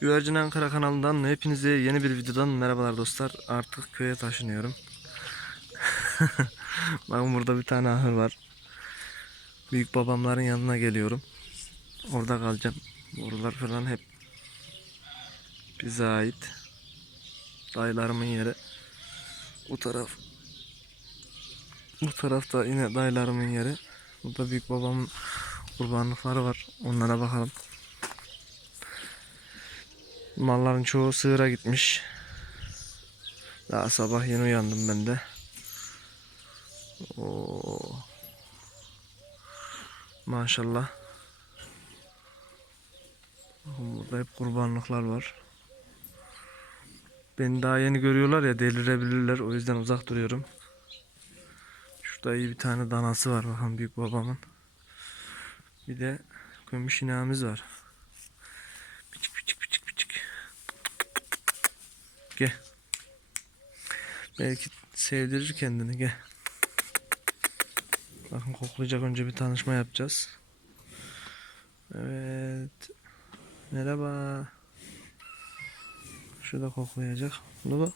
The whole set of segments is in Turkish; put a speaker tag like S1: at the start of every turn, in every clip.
S1: Güvercin Ankara kanalından hepinize yeni bir videodan merhabalar dostlar. Artık köye taşınıyorum. Bakın burada bir tane ahır var. Büyük babamların yanına geliyorum. Orada kalacağım. Oralar falan hep bize ait. Dayılarımın yeri. Bu taraf. Bu tarafta yine dayılarımın yeri. Burada büyük babamın kurbanlıkları var. Onlara bakalım. Malların çoğu sığıra gitmiş. Daha sabah yeni uyandım ben de. Oo. Maşallah. Burada hep kurbanlıklar var. Beni daha yeni görüyorlar ya delirebilirler. O yüzden uzak duruyorum. Şurada iyi bir tane danası var bakın büyük babamın. Bir de kömüş inağımız var. Küçük küçük küçük küçük. Gel. Belki sevdirir kendini gel. Bakın koklayacak önce bir tanışma yapacağız. Evet. Merhaba. Şurada koklayacak. Bunu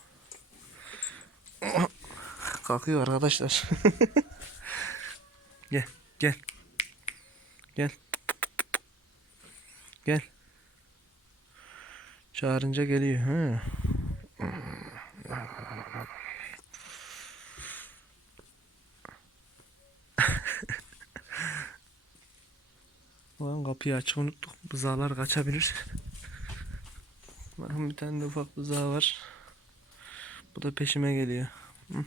S1: Kalkıyor arkadaşlar. gel, gel. Gel. Gel. Çağırınca geliyor. Ha. Kapıyı açık unuttuk. Bızağlar kaçabilir. Bakın bir tane de ufak bızağı var. Bu da peşime geliyor. Hı.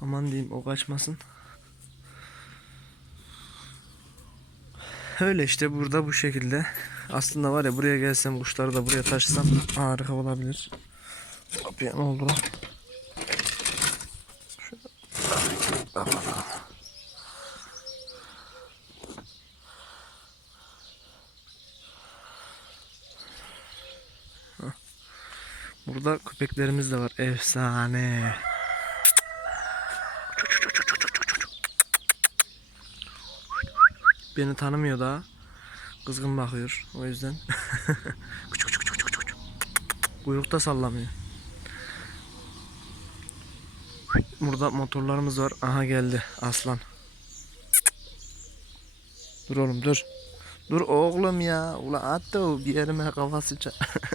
S1: Aman diyeyim o kaçmasın. Öyle işte burada bu şekilde. Aslında var ya buraya gelsem kuşları da buraya taşısam harika olabilir. Kapıya ne oldu lan? Şöyle- Aman aman. Hah. Burada köpeklerimiz de var. Efsane. Beni tanımıyor daha. Kızgın bakıyor. O yüzden. Kuyrukta sallamıyor. Burada motorlarımız var. Aha geldi aslan. Dur oğlum dur. Dur oğlum ya. Ula attı o bir yerime kafası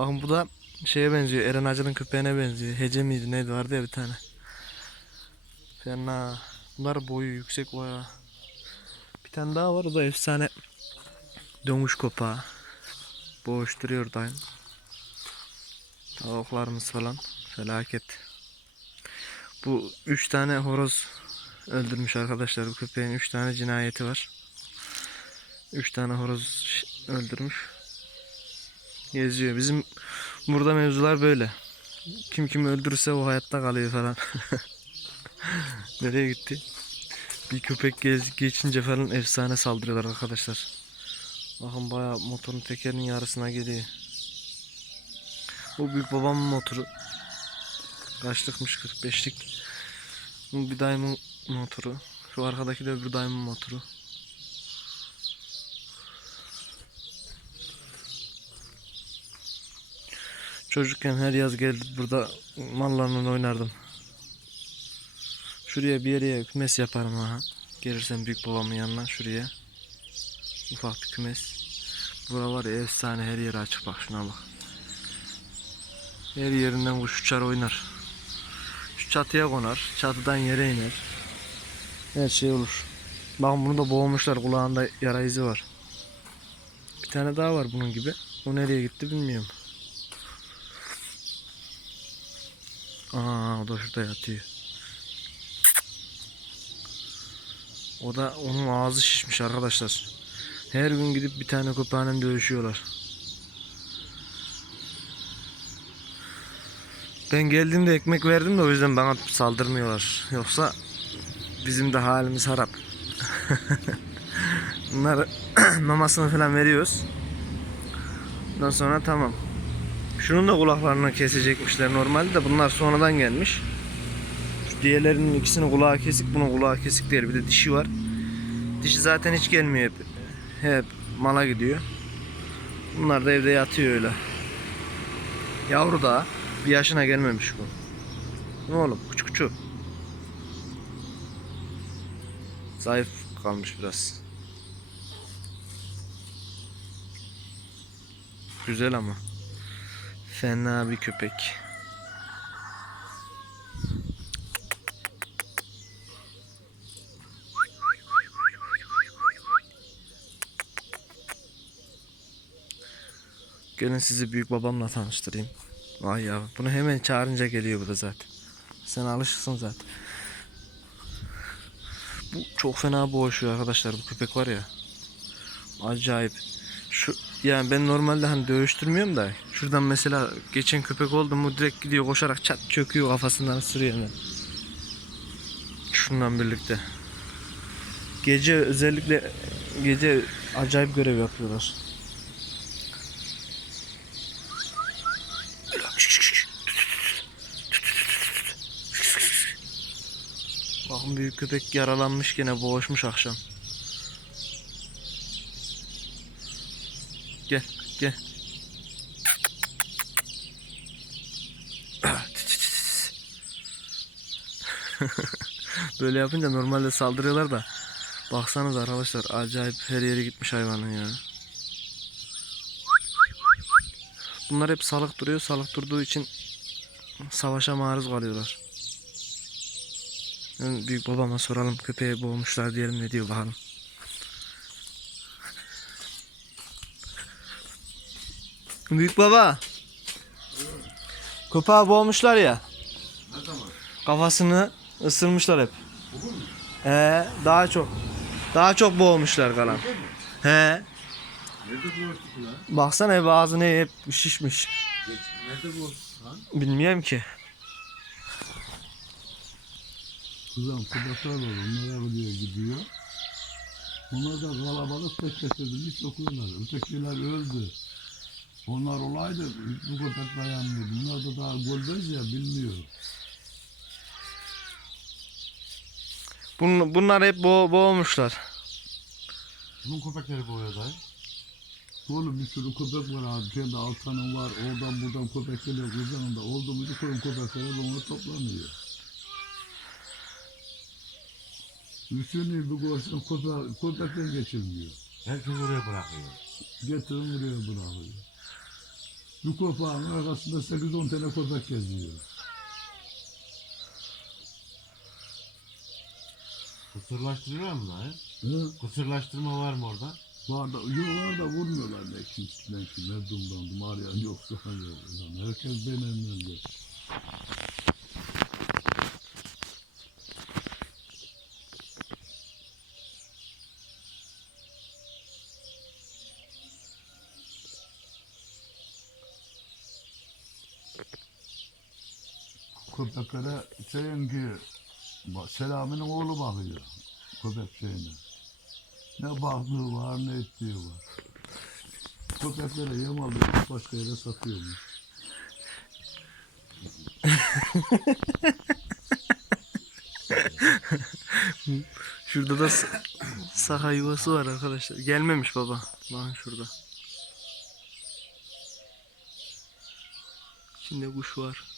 S1: Bakın bu da şeye benziyor. Eren Acı'nın köpeğine benziyor. Hece miydi neydi vardı ya bir tane. Fena. Bunlar boyu yüksek bayağı. Bir tane daha var o da efsane. Dönüş kopağı. Boğuşturuyor daim. Tavuklarımız falan. Felaket. Bu üç tane horoz öldürmüş arkadaşlar. Bu köpeğin üç tane cinayeti var. Üç tane horoz öldürmüş. Geziyor. Bizim burada mevzular böyle. Kim kimi öldürürse o hayatta kalıyor falan. Nereye gitti? Bir köpek gez, geçince falan efsane saldırıyorlar arkadaşlar. Bakın bayağı motorun tekerinin yarısına geliyor. Bu büyük babamın motoru. Kaçlıkmış 45'lik. Bu bir dayımın motoru. Şu arkadaki de öbür dayımın motoru. Çocukken her yaz gelip burada mallarla oynardım. Şuraya bir yere kümes yaparım ha. Gelirsem büyük babamın yanına şuraya. Ufak bir kümes. Bura var ya efsane her yeri açık bak şuna bak. Her yerinden kuş uçar oynar. Şu çatıya konar. Çatıdan yere iner. Her şey olur. Bakın bunu da boğmuşlar. Kulağında yara izi var. Bir tane daha var bunun gibi. O nereye gitti bilmiyorum. Aa o da şurada yatıyor. O da onun ağzı şişmiş arkadaşlar. Her gün gidip bir tane köpeğinle dövüşüyorlar. Ben geldiğimde ekmek verdim de o yüzden bana saldırmıyorlar. Yoksa bizim de halimiz harap. Bunlar mamasını falan veriyoruz. Ondan sonra tamam. Şunun da kulaklarını kesecekmişler normalde de bunlar sonradan gelmiş. Diğerlerinin ikisinin kulağı kesik, bunun kulağı kesik değil. Bir de dişi var. Dişi zaten hiç gelmiyor hep. Hep mala gidiyor. Bunlar da evde yatıyor öyle. Yavru da bir yaşına gelmemiş bu. Ne oğlum küçük küçük. Zayıf kalmış biraz. Güzel ama. Fena bir köpek. Gelin sizi büyük babamla tanıştırayım. Vay ya bunu hemen çağırınca geliyor bu da zaten. Sen alışırsın zaten. Bu çok fena boğuşuyor arkadaşlar bu köpek var ya. Acayip. Şu yani ben normalde hani dövüştürmüyorum da şuradan mesela geçen köpek oldu mu direkt gidiyor koşarak çat çöküyor kafasından ısırıyor hemen. Şundan birlikte. Gece özellikle gece acayip görev yapıyorlar. Bakın büyük köpek yaralanmış gene boğuşmuş akşam. Gel gel. Böyle yapınca normalde saldırıyorlar da baksanız arkadaşlar acayip her yere gitmiş hayvanın ya. Bunlar hep salık duruyor. Salık durduğu için savaşa maruz kalıyorlar. Yani büyük babama soralım köpeği boğmuşlar diyelim ne diyor bakalım. Büyük baba. Köpeği boğmuşlar ya.
S2: Ne zaman?
S1: Kafasını ısırmışlar hep.
S2: Bugün mü?
S1: He, daha çok. Daha çok boğmuşlar kalan. He.
S2: Nerede boğuştuk lan?
S1: Baksana hep ağzını hep şişmiş.
S2: Nerede boğuştuk lan?
S1: Bilmiyorum ki.
S3: Kızım kubaklar var onlara buraya gidiyor. Onlar da kalabalık pek getirdim hiç okuyorlar. Ötekiler öldü. Onlar olaydı bu köpek dayanmıyor. Bunlar da daha golbez ya bilmiyorum.
S1: Bun, bunlar hep bo boğmuşlar.
S2: Bunun köpekleri boğuyor dayı.
S3: Oğlum bir sürü köpek var abi. Kendi altanın var. Oradan buradan köpek geliyor. Kızanında oldu mu koyun köpekleri onu toplanıyor. Üstünü bir görsen köpek, köpekten geçirmiyor.
S2: Herkes oraya bırakıyor.
S3: Getirin buraya bırakıyor. Köpeğin arkasında 8-10 tane köpek geziyor.
S2: Kısırlaştırıyorlar mı dayı?
S3: Hı?
S2: Kısırlaştırma var mı orada?
S3: Var da, yok var da vurmuyorlar ne kim, ne kim, ne dumdandım, arayan yoksa hani yok. Ulan herkes benim önümde. Köpeklere şeyin ki Selami'nin oğlu bakıyor köpek şeyine. Ne baktığı var ne ettiği var. Köpeklere yem alıyor başka yere satıyormuş.
S1: Şurada da saha yuvası var arkadaşlar. Gelmemiş baba. Bakın şurada. İçinde kuş var.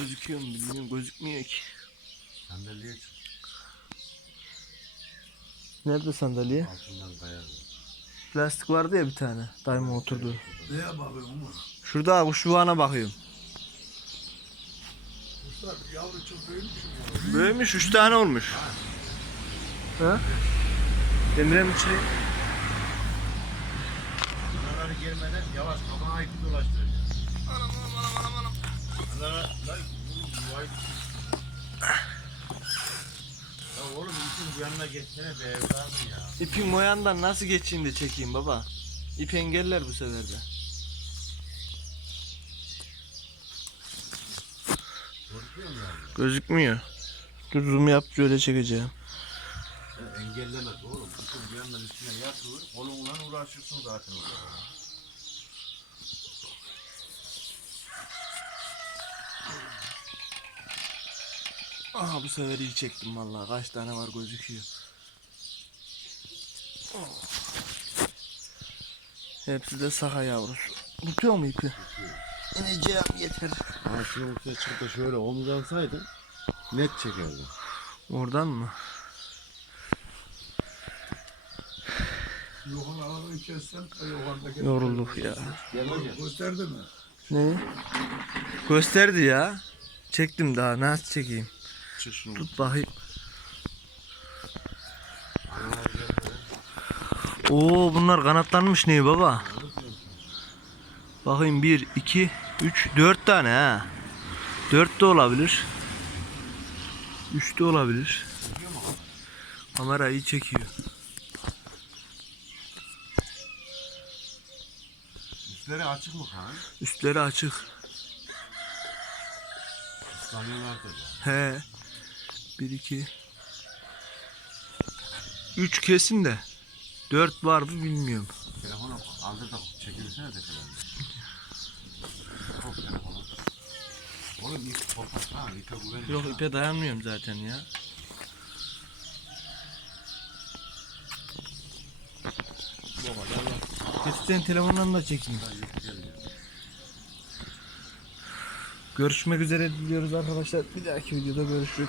S1: Gözüküyor mu bilmiyorum. Gözükmüyor ki.
S2: Sandalyeye çık.
S1: Nerede sandalye?
S2: Altından dayanıyor.
S1: Plastik vardı ya bir tane. Daima oturdu.
S3: Neye bakıyorsun mu?
S1: Şurada kuş yuvağına bakıyorum.
S3: Kuşlar yavru çok büyümüş mü?
S1: Böylemiş üç tane olmuş. Ha? Demirem içine.
S2: Buraları gelmeden yavaş kafana ipi dolaştıracaksın. Anam anam anam anam. Ya oğlum ipin bu yanına geçsene be evladım ya.
S1: İpin boyandan nasıl geçeyim de çekeyim baba. İp engeller bu sefer de.
S2: Korkuyor mu yani?
S1: Gözükmüyor. Dur zoom yap şöyle çekeceğim.
S2: Ya engellemez oğlum. İpin bu yandan üstüne yatıyor. Kolunla uğraşırsın zaten orada.
S1: Aha bu sefer iyi çektim vallahi. Kaç tane var gözüküyor. Hepsi de saka yavrusu. Tutuyor mu ipi? İneceğim yeter.
S2: Ama şunu ortaya çıkıp da şöyle omuzlansaydın net çekerdin.
S1: Oradan mı?
S3: Yokan arabayı kessem yukarıdaki...
S1: Yorulduk ya.
S3: Gö- Gösterdi mi?
S1: Ne? Gösterdi ya. Çektim daha nasıl çekeyim?
S2: Şunu.
S1: Tut bakayım. Oo bunlar kanatlanmış ne baba? Bakayım 1, 2, 3, 4 tane ha. 4 de olabilir. 3 de olabilir. Kamera iyi çekiyor.
S2: Üstleri açık mı kan?
S1: Üstleri açık.
S2: Islanıyorlardır ya.
S1: He. 1 2 3 kesin de 4 var mı bilmiyorum.
S2: Telefonu aldır da çekilsene de telefonu. Oğlum ip kopar ha. İpe güvenin.
S1: Yok ipe dayanmıyorum zaten ya. Getir sen telefondan da çekeyim. Görüşmek üzere diliyoruz arkadaşlar. Bir dahaki videoda görüşürüz.